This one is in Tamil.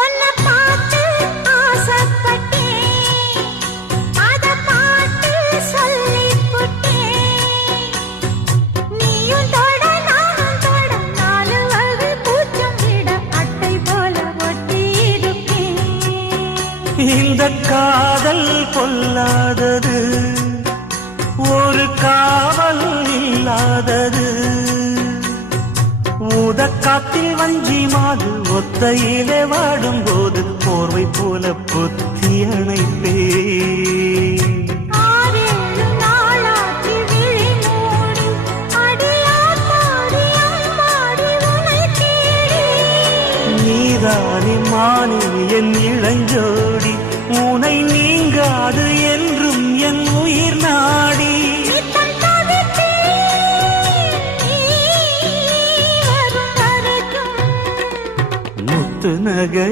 உன்னை பார்த்து ஆசைப்பட்டேன், அத பாட்டு சொல்லிப் புட்டேன். நீயும் தொட நானும் தொட, நாலு வகை பூச்சம் விட அட்டை போல ஒட்டி இருப்பேன். இந்த காதல் பொல்லாதது, ஒரு காவல் இல்லாதது. ஊதக்காத்தில் வஞ்சி மாது ஒத்தையிலே வாடும் போது போர்வை போல பொத்தி அணைப்பே. ஆறேழு நாளாகி விழி மூடி, அடியாத்தாடி அம்மாடி உனை தேடி. நீதானே மானே என் இளஞ்சோடி, உனை நீங்காது என்றும் என் உயிர் நாடி. நித்தம் தவித்தேன், நீ வரும் வரைக்கும். முத்து நகை